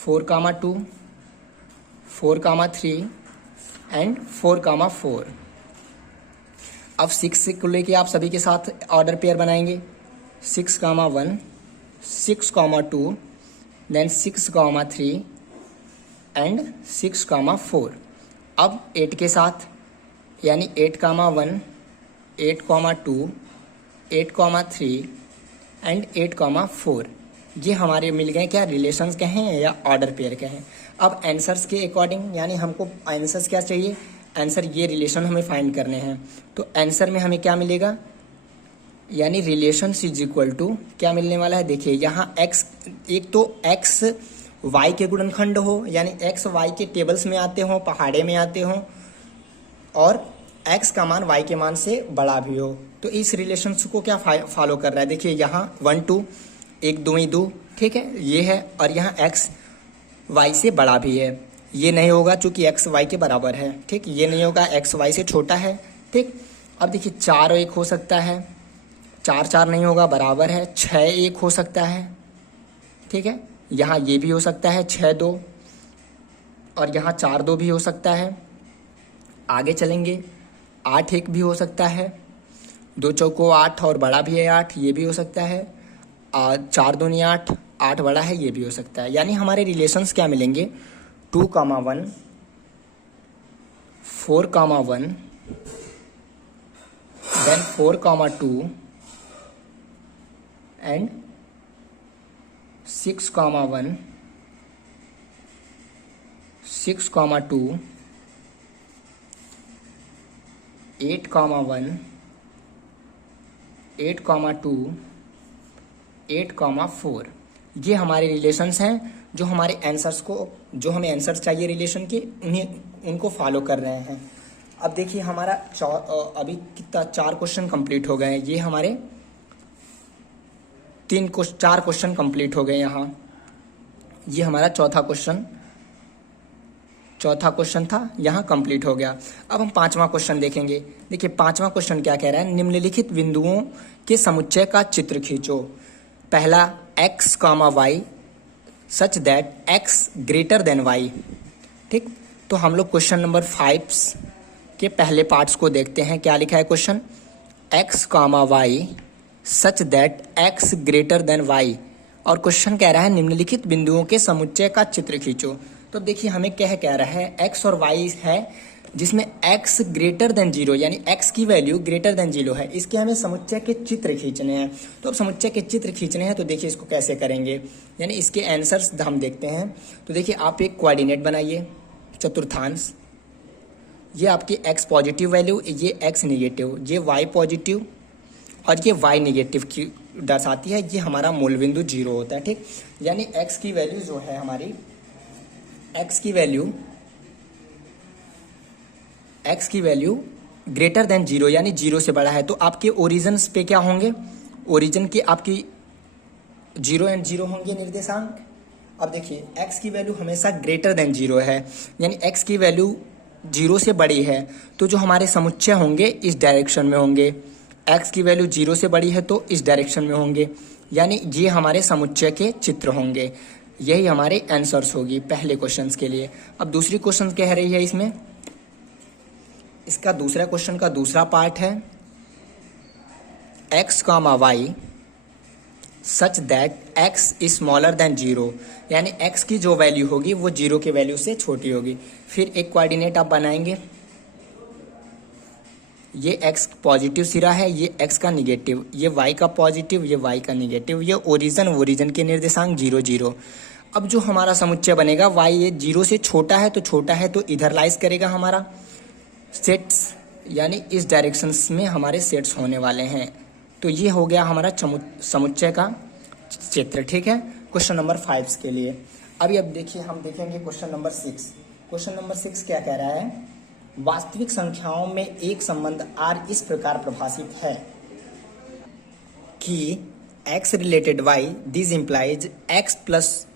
4,2 4,3 एंड 4,4। अब 6 को लेके आप सभी के साथ ऑर्डर पेयर बनाएंगे 6,1 6,2 देन 6,3 एंड 6,4। अब 8 के साथ यानी 8,1 8,2 8,3 एंड 8,4। ये हमारे मिल गए क्या, रिलेशंस के हैं या ऑर्डर पेयर के हैं। अब आंसर्स के अकॉर्डिंग यानी हमको आंसर्स क्या चाहिए, आंसर ये रिलेशन हमें फाइंड करने हैं। तो आंसर में हमें क्या मिलेगा, यानी रिलेशन इज इक्वल टू क्या मिलने वाला है, देखिए यहाँ x, एक तो x y के गुणनखंड हो यानी x y के टेबल्स में आते हो, पहाड़े में आते हो, और x का मान y के मान से बड़ा भी हो। तो इस रिलेशन को क्या फॉलो कर रहा है, देखिए यहाँ 1 2 1 2 2, ठीक है ये है, और यहाँ x y से बड़ा भी है। ये नहीं होगा चूंकि x y के बराबर है, ठीक, ये नहीं होगा x y से छोटा है, ठीक। अब देखिए 4 1 हो सकता है, 4 4 नहीं होगा बराबर है, 6 1 हो सकता है, ठीक है, यहाँ ये भी हो सकता है 6 2, और यहाँ 4 2 भी हो सकता है। आगे चलेंगे 8 1 भी हो सकता है, 2 चौको 8 और बड़ा भी है 8, ये भी हो सकता है, 4 दूनी 8 8 बड़ा है, ये भी हो सकता है। यानी हमारे रिलेशंस क्या मिलेंगे 2,1 4,1 देन 4,2 एंड 6,1 6,2 8,1 8,2 8,4। ये हमारे रिलेशंस हैं जो हमारे आंसर्स को, जो हमें आंसर्स चाहिए रिलेशन के, उनको फॉलो कर रहे हैं। अब देखिए हमारा अभी कितना 4 क्वेश्चन कंप्लीट हो गए हैं, ये हमारे 4 क्वेश्चन कंप्लीट हो गए यहाँ। ये हमारा चौथा क्वेश्चन था, यहाँ कंप्लीट हो गया। अब हम 5वां क्वेश्चन देखेंगे। देखिए 5वां क्वेश्चन क्या कह रहा है, निम्नलिखित बिंदुओं के समुच्चय का चित्र खींचो। पहला x, y such that x greater than y, ठीक। तो हम लोग क्वेश्चन नंबर 5 के पहले पार्ट्स को देखते हैं। क्या लिखा है question, x, y such that x greater than y, और क्वेश्चन कह रहा है निम्नलिखित बिंदुओं के समुच्चय का चित्र खींचो। तो देखिए हमें क्या कह रहा है, x और y है जिसमें x ग्रेटर देन 0 यानी x की वैल्यू ग्रेटर देन 0 है, इसके हमें समुच्चय के चित्र खींचने हैं। तो अब समुच्चय के चित्र खींचने हैं तो देखिए इसको कैसे करेंगे, यानी इसके आंसर्स हम देखते हैं। तो देखिए आप एक कोऑर्डिनेट बनाइए चतुर्थांश, ये आपकी x पॉजिटिव वैल्यू, ये x निगेटिव, ये y पॉजिटिव और ये y निगेटिव की दर्शाती है। ये हमारा मूल बिंदु 0 होता है, ठीक। यानी x की वैल्यू जो है हमारी, x की वैल्यू ग्रेटर देन 0 यानी 0 से बड़ा है। तो आपके ओरिजिन पे क्या होंगे, ओरिजिन की आपकी 0 एंड 0 होंगे निर्देशांक। अब देखिए x की वैल्यू हमेशा ग्रेटर देन 0 है, यानी x की वैल्यू 0 से बड़ी है, तो जो हमारे समुच्चय होंगे इस डायरेक्शन में होंगे। x की वैल्यू 0 से बड़ी है तो इस डायरेक्शन में होंगे, यानी ये हमारे समुच्चय के चित्र होंगे। यही हमारे आंसर्स होगी पहले क्वेश्चंस के लिए। अब दूसरी क्वेश्चन कह रही है इसमें, इसका दूसरा क्वेश्चन का दूसरा पार्ट है x, y such that x is smaller than 0, यानी x की जो वैल्यू होगी वो 0 के वैल्यू से छोटी होगी। फिर एक कोऑर्डिनेट आप बनाएंगे, ये x पॉजिटिव सिरा है, ये x का निगेटिव, ये y का पॉजिटिव, ये y का निगेटिव, ये ओरिजिन के निर्देशांक 0 0। अब जो हमारा समुच्चय बनेगा y ये 0 से छोटा है तो इधर लाइज करेगा हमारा सेट्स, यानी इस डायरेक्शंस में हमारे सेट्स होने वाले हैं। तो ये हो गया हमारा समुच्चय का चित्र। ठीक है, क्वेश्चन नंबर 5 के लिए। अभी अब देखिए हम देखेंगे क्वेश्चन नंबर 6। क्वेश्चन नंबर 6 क्या कह रहा है, वास्तविक संख्याओं में एक संबंध r इस प्रकार प्रभाषित है कि x related y, this implies x plus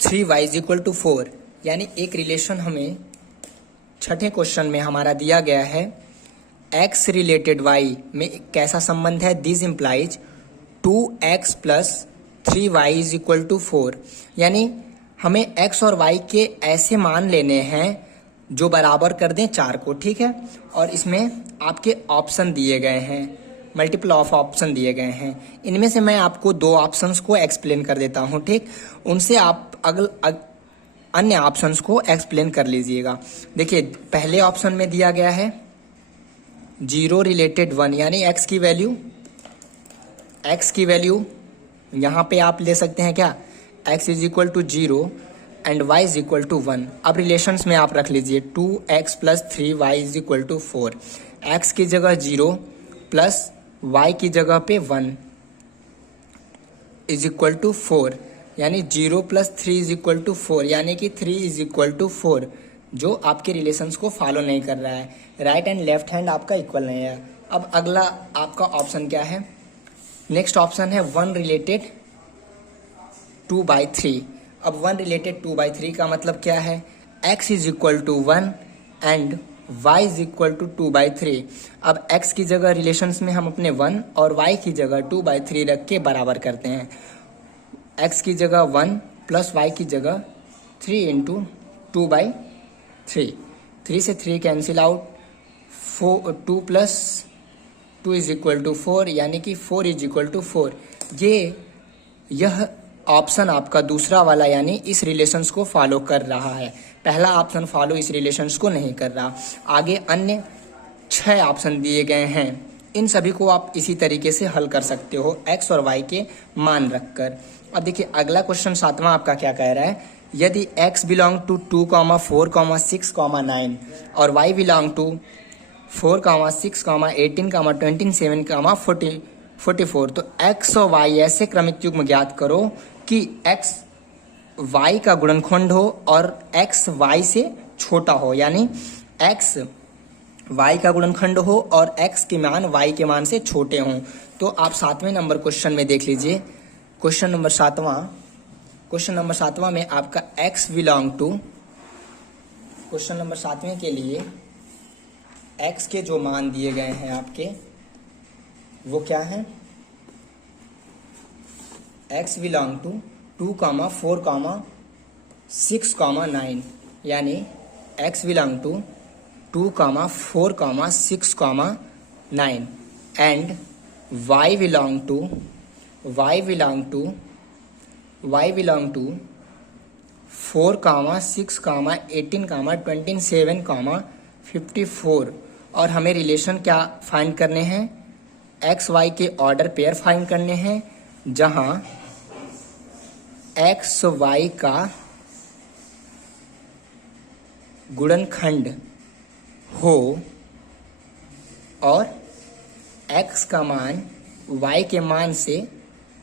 3y is equal to 4। यानी एक रिलेशन हमें छठे क्वेश्चन में हमारा दिया गया है, x रिलेटेड y में कैसा संबंध है, this implies 2x plus 3y is equal to 4। यानी हमें x और y के ऐसे मान लेने हैं जो बराबर कर दें 4 को। ठीक है, और इसमें आपके ऑप्शन दिए गए हैं, मल्टीपल ऑफ ऑप्शन दिए गए हैं। इनमें से मैं आपको 2 ऑप्शंस को एक्सप्लेन कर देता हूं। ठीक, उनसे आप अन्य ऑप्शंस को एक्सप्लेन कर लीजिएगा। देखिए पहले ऑप्शन में दिया गया है 0 रिलेटेड 1, यानी x की वैल्यू यहाँ पे आप ले सकते हैं क्या, x is equal to 0 and y is equal to 1। अब रिलेशंस में आप रख लीजिए 2x plus 3y is equal to 4। x की जगह 0 प्लस y की जगह पे 1 इज इक्वल टू 4, यानी 0 प्लस 3 इज इक्वल टू 4, यानी कि 3 इज इक्वल टू 4, जो आपके रिलेशंस को फॉलो नहीं कर रहा है। राइट एंड लेफ्ट हैंड आपका इक्वल नहीं है। अब अगला आपका ऑप्शन क्या है, नेक्स्ट ऑप्शन है 1 रिलेटेड 2/3। अब 1 रिलेटेड 2/3 का मतलब क्या है, x is equal to 1 and y is equal to 2/3। अब x की जगह रिलेशंस में हम अपने 1 और y की जगह 2/3 रख के बराबर करते हैं। x की जगह 1 प्लस y की जगह 3 इंटू 2/3। 3 से 3 cancel out, 2 plus 2 is equal to 4, यानी कि 4 इज इक्वल टू 4। यह ऑप्शन आपका दूसरा वाला यानी इस रिलेशंस को फॉलो कर रहा है। पहला ऑप्शन फॉलो इस रिलेशंस को नहीं कर रहा। आगे अन्य 6 ऑप्शन दिए गए हैं, इन सभी को आप इसी तरीके से हल कर सकते हो x और y के मान रखकर। अब देखिए अगला क्वेश्चन 7वां आपका क्या कह रहा है, यदि x बिलोंग टू 2, 4, 6, 9 और y बिलोंग टू 4, 6, 18, 27, 44, तो x और y ऐसे क्रमिक युग्म ज्ञात करो कि x y का गुणनखंड हो और x y से छोटा हो, यानी x y का गुणनखंड हो और x के मान y के मान से छोटे हों। तो आप 7वें नंबर क्वेश्चन में देख लीजिए, क्वेश्चन नंबर 7वां में आपका x belong to, question number 7वें के लिए x के जो मान दिए गए हैं आपके वो क्या है, x बिलोंग टू 2, 4, 6, 9, यानी x belong to 2, 4, 6, 9 and y belong to 4, 6, 18, 27, 54। और हमें रिलेशन क्या फाइंड करने हैं, एक्स वाई के ऑर्डर पेयर फाइंड करने हैं, जहां एक्स वाई का गुणनखंड हो और x का मान y के मान से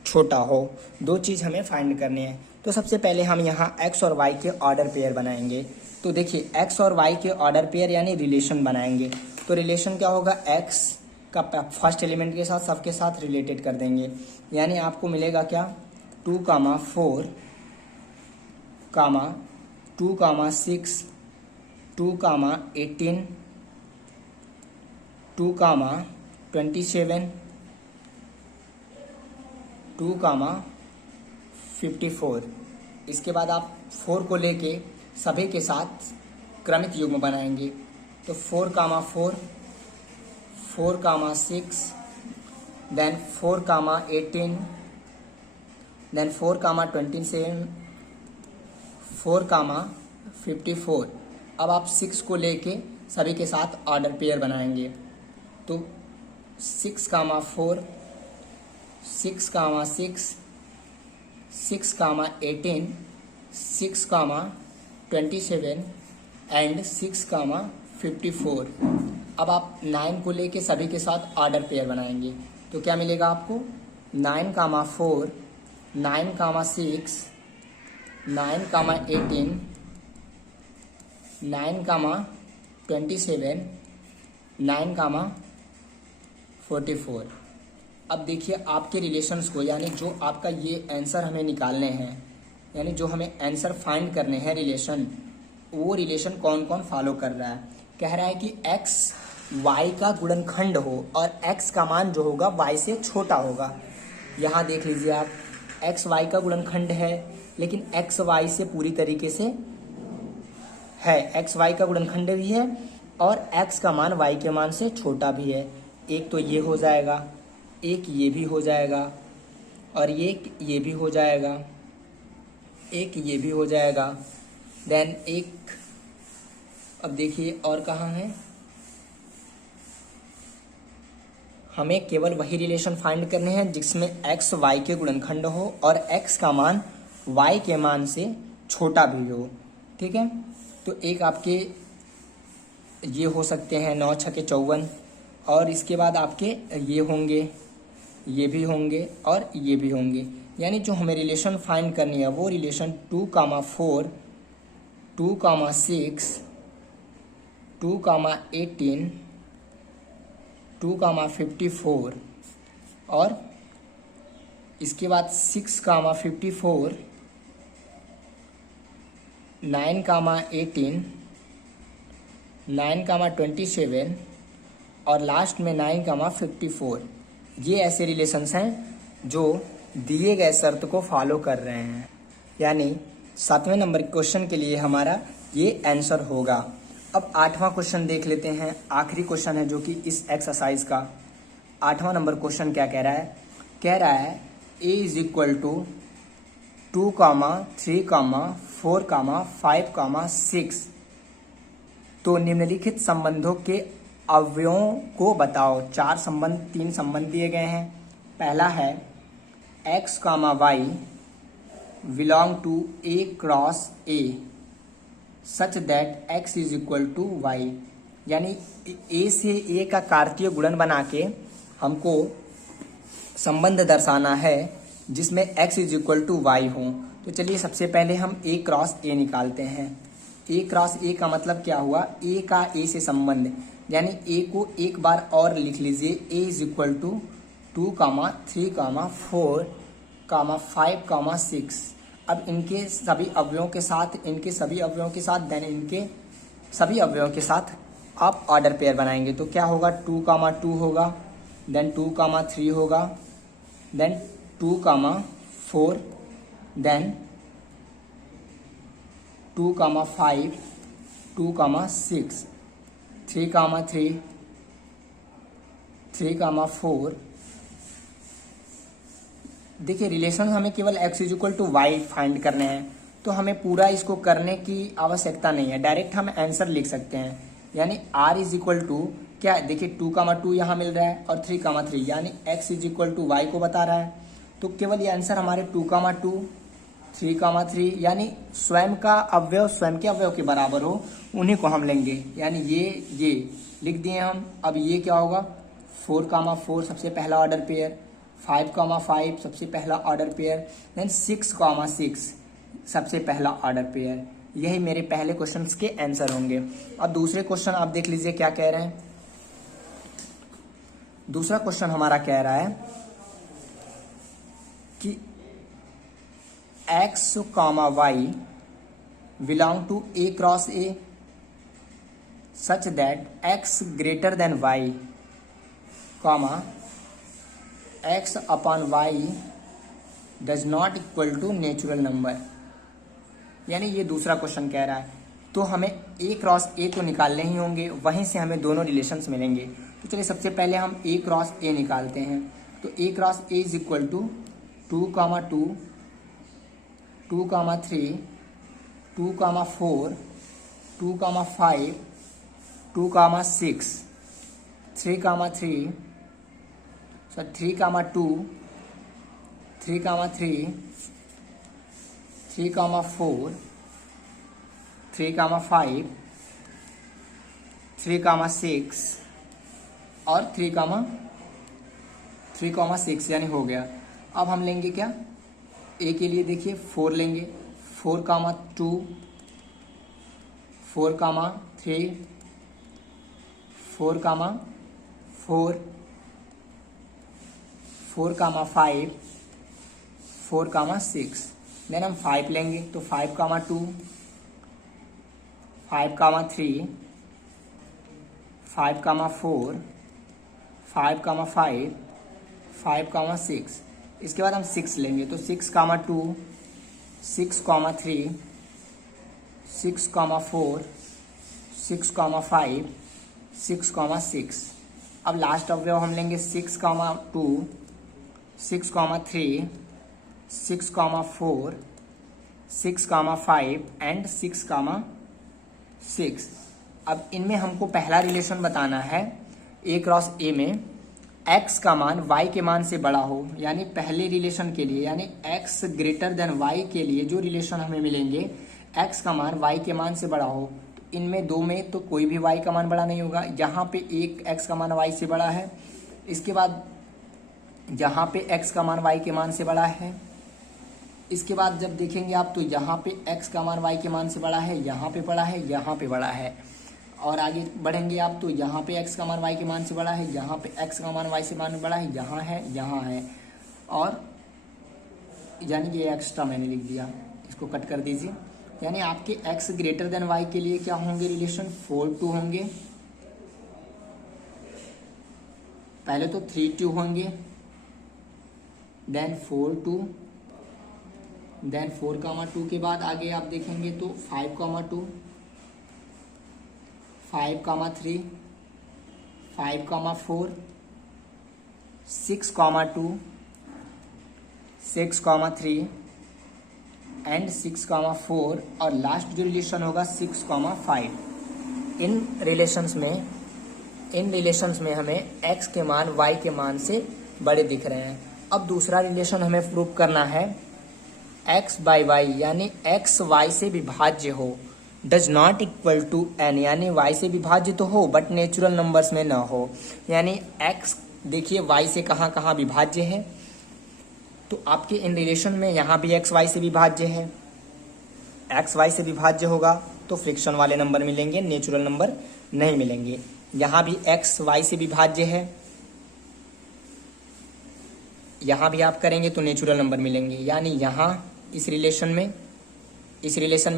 छोटा हो। 2 चीज़ हमें फाइंड करनी है। तो सबसे पहले हम यहाँ x और y के ऑर्डर पेयर बनाएंगे। तो देखिए x और y के ऑर्डर पेयर यानी रिलेशन बनाएंगे। तो रिलेशन क्या होगा, x का फर्स्ट एलिमेंट के साथ सबके साथ रिलेटेड कर देंगे, यानी आपको मिलेगा क्या 2, 4, 2, 6, 2, 18, 2, 27, 2, 54। इसके बाद आप 4 को लेके सभी के साथ क्रमिक युग्म बनाएंगे। तो 4, 4, 4, 6, देन 4, 18, देन 4, 27, 4, 54। अब आप 6 को लेके सभी के साथ ऑर्डर पेयर बनाएंगे। तो 6,4, 6,6, 6,18, 6,27 एंड 6,54। अब आप 9 को लेके सभी के साथ ऑर्डर पेयर बनाएंगे तो क्या मिलेगा आपको 9,4, 9,6, 9,18, 9,27, 9,44। अब देखिए आपके रिलेशंस को, यानी जो आपका ये आंसर हमें निकालने हैं, यानी जो हमें आंसर फाइंड करने हैं रिलेशन, वो रिलेशन कौन कौन फॉलो कर रहा है। कह रहा है कि x y का गुणनखंड हो और x का मान जो होगा y से छोटा होगा। यहाँ देख लीजिए आप, x y का गुणनखंड है लेकिन x y से पूरी तरीके से है, x y का गुणनखंड भी है और x का मान y के मान से छोटा भी है। एक तो ये हो जाएगा, एक ये भी हो जाएगा और ये भी हो जाएगा, एक ये भी हो जाएगा। देन एक, अब देखिए और कहाँ है, हमें केवल वही रिलेशन फाइंड करने हैं जिसमें x y के गुणनखंड हो और x का मान y के मान से छोटा भी हो। ठीक है, तो एक आपके ये हो सकते हैं 9 छके 54 और इसके बाद आपके ये होंगे, ये भी होंगे और ये भी होंगे। यानी जो हमें रिलेशन फाइंड करनी है वो रिलेशन 2,4, 2,6, 2,18, 2,54 और इसके बाद 6,54, 9,18, 9,27 और लास्ट में 9,54। ये ऐसे रिलेशंस हैं जो दिए गए शर्त को फॉलो कर रहे हैं। यानी 7वें नंबर क्वेश्चन के लिए हमारा ये आंसर होगा। अब 8वां क्वेश्चन देख लेते हैं, आखिरी क्वेश्चन है जो कि इस एक्सरसाइज का। 8वां नंबर क्वेश्चन क्या कह रहा है, कह रहा है a इज इक्वल टू 2, 3, 4, 5, 6 तो निम्नलिखित संबंधों के अवयवों को बताओ। 3 संबंध दिए गए हैं। पहला है x, y belong to a cross a such that x is equal to y। यानी a से a का कार्तीय गुणन बना के हमको संबंध दर्शाना है जिसमें x is equal to y हो। तो चलिए सबसे पहले हम a क्रॉस a निकालते हैं। a क्रॉस a का मतलब क्या हुआ, a का a से संबंध, यानी a को एक बार और लिख लीजिए, a इज इक्वल टू 2, 3, 4, 5, 6। अब इनके सभी अवयवों के साथ, इनके सभी अवयवों के साथ, देन इनके सभी अवयवों के साथ आप ऑर्डर पेयर बनाएंगे तो क्या होगा, 2, 2 होगा, देन 2, 3 होगा, देन 2, 4, देन 2, 5, 2, 6, 3, 3, 3, 4। देखिए रिलेशन हमें केवल x is equal to Y find करने हैं तो हमें पूरा इसको करने की आवश्यकता नहीं है, डायरेक्ट हम आंसर लिख सकते हैं। यानी r इज इक्वल टू क्या, देखिए 2, 2 यहाँ मिल रहा है और 3, 3 यानी x is equal to Y को बता रहा है। तो केवल ये आंसर हमारे 2, 2, 3, 3 यानी स्वयं का अवयव स्वयं के अवयव के बराबर हो उन्हीं को हम लेंगे। यानी ये लिख दिए हम। अब ये क्या होगा, 4, 4 सबसे पहला ऑर्डर पेयर, 5, 5 सबसे पहला ऑर्डर पेयर, देन 6, 6 सबसे पहला ऑर्डर पेयर। यही मेरे पहले क्वेश्चंस के आंसर होंगे। अब दूसरे क्वेश्चन आप देख लीजिए क्या कह रहे हैं। दूसरा क्वेश्चन हमारा कह रहा है कि x, y belong to a cross a such that x greater than y, x upon y does not equal to natural number. यानी ये दूसरा क्वेश्चन कह रहा है। तो हमें a क्रॉस a तो निकालने ही होंगे, वहीं से हमें दोनों रिलेशंस मिलेंगे। तो चलिए सबसे पहले हम a क्रॉस a निकालते हैं। तो a cross a is equal to 2, 2, 2, 3, 2, 4, 2, 5, 2, 6 3, 3, 2, 3, 3, 4, 3, 5, 3, 6 और 3, 6 यानी हो गया। अब हम लेंगे क्या, ए के लिए देखिए 4 लेंगे, 4, 2, 4, 3, 4, 4, 4, 5, 4, 6। देन हम 5 लेंगे तो 5, 2, 5, 3, 5, 4, 5, 5, 5, 6। इसके बाद हम 6 लेंगे तो 6, 2, 6, 3, 6, 4, 6, 5, 6, 6। अब लास्ट अवयव हम लेंगे 6, 2, 6, 3, 6, 4, 6, 5 एंड 6, 6। अब इनमें हमको पहला रिलेशन बताना है ए क्रॉस ए में x का मान y के मान से बड़ा हो, यानी पहले रिलेशन के लिए यानी x ग्रेटर देन y के लिए जो रिलेशन हमें मिलेंगे x का मान y के मान से बड़ा हो। तो इनमें दो में तो कोई भी y का मान बड़ा नहीं होगा, यहाँ पे एक x का मान y से बड़ा है, इसके बाद यहाँ पे x का मान y के मान से बड़ा है, इसके बाद जब देखेंगे आप तो यहाँ पे x का मान y के मान से बड़ा है, यहाँ पे बड़ा है, यहाँ पे बड़ा है, और आगे बढ़ेंगे आप तो यहाँ पे x का मान y के मान से बड़ा है, यहाँ पे x का मान y से मान बड़ा है, यहाँ है, और यानी ये एक्स्ट्रा मैंने लिख दिया, इसको कट कर दीजिए। यानी आपके x ग्रेटर देन y के लिए क्या होंगे रिलेशन, 4, 2 होंगे, पहले तो 3, 2 होंगे, देन 4, 2, देन 4, 2 के बाद आगे आप देखेंगे तो 5, 2, 5, 3, 5, 4, 6, 2, 6, 3 एंड 6, 4 और लास्ट जो रिलेशन होगा 6, 5। इन रिलेशंस में हमें x के मान y के मान से बड़े दिख रहे हैं। अब दूसरा रिलेशन हमें प्रूव करना है x बाई वाई, यानी x y से विभाज्य हो, does not equal to n, यानी y से विभाज्य तो हो बट नेचुरल नंबर्स में ना हो। यानी x देखिए y से कहाँ कहाँ विभाज्य है, तो आपके इन रिलेशन में यहाँ भी x y से विभाज्य है, x y से विभाज्य होगा तो फ्रिक्शन वाले नंबर मिलेंगे, नेचुरल नंबर नहीं मिलेंगे। यहाँ भी x y से विभाज्य है, यहाँ भी आप करेंगे तो नेचुरल नंबर मिलेंगे। यानी यहाँ इस रिलेशन में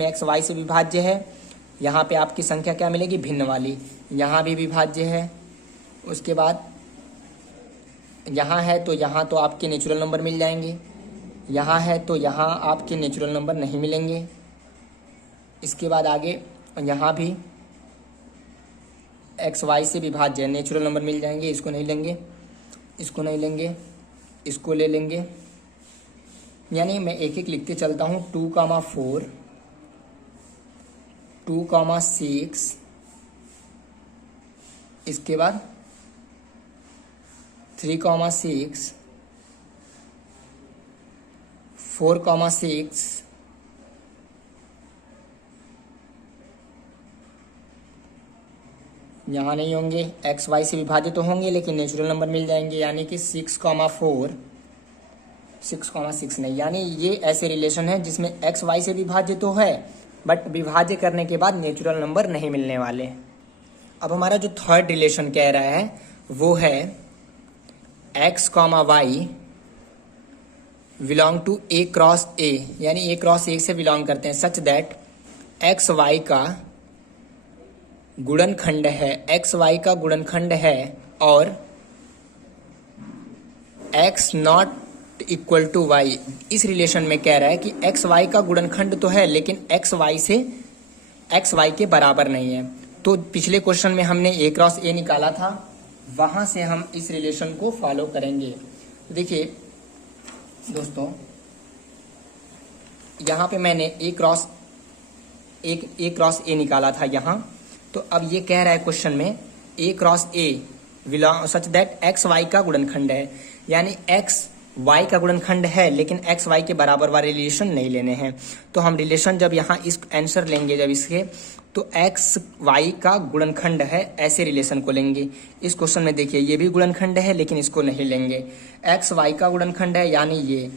x y से विभाज्य है, यहाँ पे आपकी संख्या क्या मिलेगी, भिन्न वाली, यहाँ भी विभाज्य है। उसके बाद यहाँ है तो यहाँ तो आपके नेचुरल नंबर मिल जाएंगे, यहाँ है तो यहाँ आपके नेचुरल नंबर नहीं मिलेंगे। इसके बाद आगे यहाँ भी x y से विभाज्य है, नेचुरल नंबर मिल जाएंगे, इसको नहीं लेंगे, इसको नहीं लेंगे, इसको ले लेंगे। यानी मैं एक एक लिखते चलता हूँ, 2, 4, 2, 6, इसके बाद 3, 6, 4, 6, यहाँ नहीं होंगे, x y से विभाजित तो होंगे लेकिन नेचुरल नंबर मिल जाएंगे। यानी कि 6, 4, 6, 6 नहीं, यानी ये ऐसे रिलेशन है जिसमें x y से विभाजित तो है बट विभाज्य करने के बाद नेचुरल नंबर नहीं मिलने वाले। अब हमारा जो थर्ड रिलेशन कह रहा है वो है x, y belong to a cross a, यानी a क्रॉस a से बिलोंग करते हैं, सच दैट x y का गुणनखंड है, x y का गुणनखंड है और x not equal to y। इस रिलेशन में कह रहा है कि x y का गुणनखंड तो है लेकिन x y के बराबर नहीं है। तो पिछले क्वेश्चन में हमने a क्रॉस a निकाला था, वहां से हम इस रिलेशन को फॉलो करेंगे। देखिए दोस्तों, यहाँ पे मैंने a क्रॉस a निकाला था यहाँ, तो अब ये कह रहा है क्वेश्चन में a cross a such that X Y का गुणनखंड है, यानी एक्स वाई का गुणनखंड है लेकिन एक्स वाई के बराबर वाले रिलेशन नहीं लेने हैं। तो हम रिलेशन जब यहाँ इस आंसर लेंगे जब इसके, तो एक्स वाई का गुणनखंड है ऐसे रिलेशन को लेंगे। इस क्वेश्चन में देखिए ये भी गुणनखंड है लेकिन इसको नहीं लेंगे। एक्स वाई का गुणनखंड है यानी ये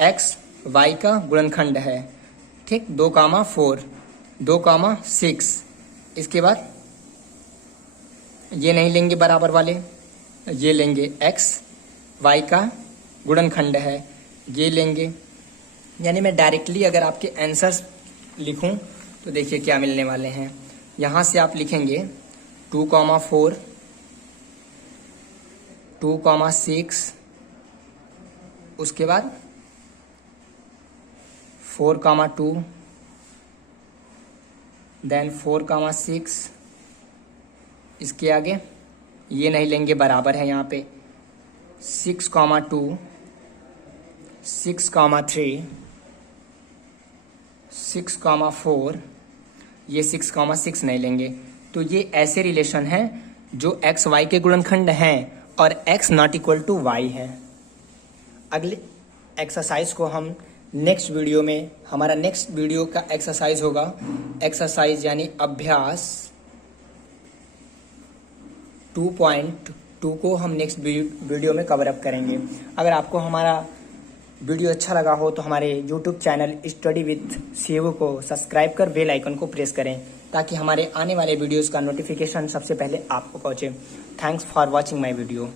एक्स वाई का गुणनखंड है, ठीक, 2,4, 2,6। इसके बाद ये नहीं लेंगे बराबर वाले, ये लेंगे एक्स वाई का गुणनखंड है, ये लेंगे। यानी मैं डायरेक्टली अगर आपके आंसर्स लिखूं तो देखिए क्या मिलने वाले हैं। यहाँ से आप लिखेंगे 2,4, 2,6, उसके बाद 4,2, देन 4,6, इसके आगे ये नहीं लेंगे बराबर है यहाँ पे 6,2, 6,3, 6,4, ये 6,6 नहीं लेंगे। तो ये ऐसे रिलेशन हैं जो एक्स वाई के गुणनखंड हैं और X not equal to Y है। अगले एक्सरसाइज को हम नेक्स्ट वीडियो में, हमारा नेक्स्ट वीडियो का एक्सरसाइज होगा, एक्सरसाइज यानी अभ्यास 2.2 को हम नेक्स्ट वीडियो में कवर अप करेंगे। अगर आपको हमारा वीडियो अच्छा लगा हो तो हमारे YouTube channel study with CU को सब्सक्राइब कर बेल आइकन को प्रेस करें ताकि हमारे आने वाले वीडियोस का नोटिफिकेशन सबसे पहले आपको पहुंचे। Thanks for watching my video.